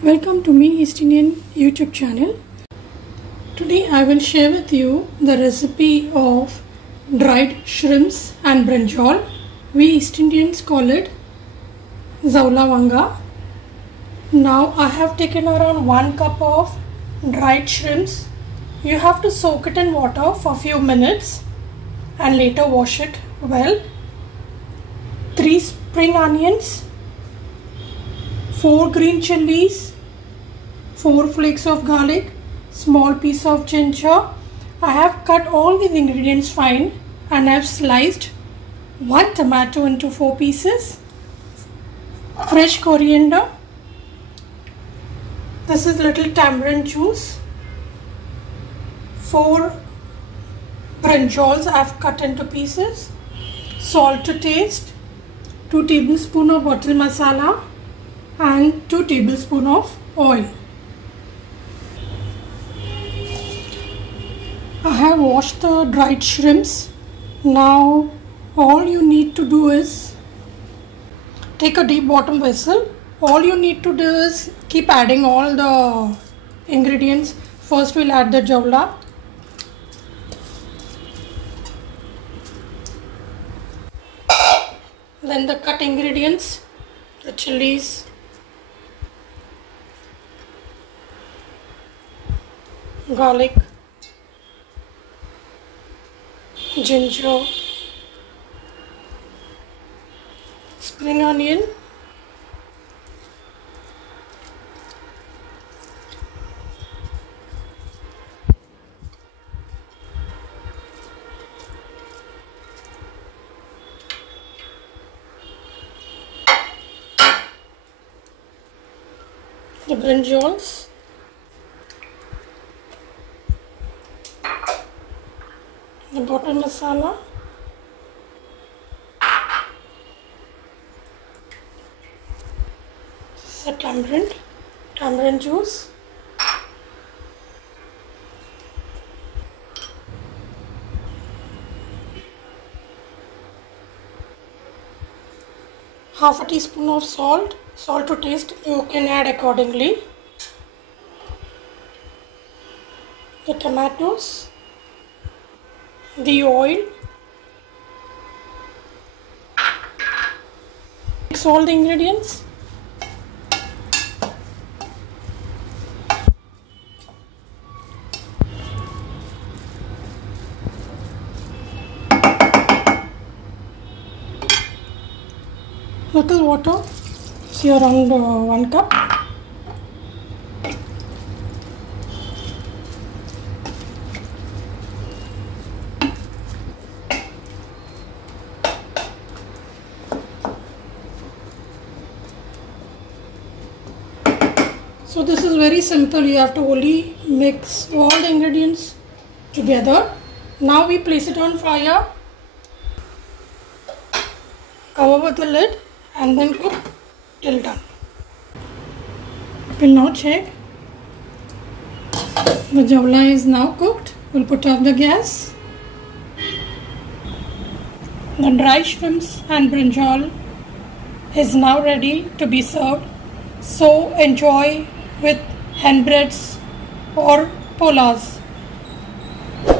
Welcome to me East Indian YouTube channel. Today I will share with you the recipe of dried shrimps and brinjal. We East Indians call it Zawlavanga. Now I have taken around 1 cup of dried shrimps. You have to soak it in water for a few minutes and later wash it well. 3 spring onions, 4 green chilies, 4 flakes of garlic, small piece of ginger. I have cut all these ingredients fine and I have sliced 1 tomato into 4 pieces, fresh coriander. This is little tamarind juice. 4 brinjals I have cut into pieces, salt to taste, 2 tablespoons of bottle masala and 2 tablespoons of oil. I have washed the dried shrimps. Now all you need to do is take a deep bottom vessel. All you need to do is keep adding all the ingredients. First we'll add the jawla. Then the cut ingredients, the chilies, garlic, ginger, spring onion, the brinjals, the bottle masala, the tamarind juice, half a teaspoon of salt to taste, you can add accordingly, the tomatoes, the oil. Mix all the ingredients. Little water, see around 1 cup. So this is very simple. You have to only mix all the ingredients together. Now we place it on fire, cover with the lid and then cook till done. We'll now check. The jawla is now cooked. We'll put off the gas. The dry shrimps and brinjal is now ready to be served. So enjoy with hen breads or polas.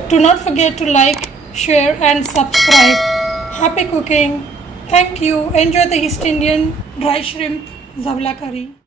Do not forget to like, share and subscribe. Happy cooking. Thank you. Enjoy the East Indian dry shrimp zawla curry.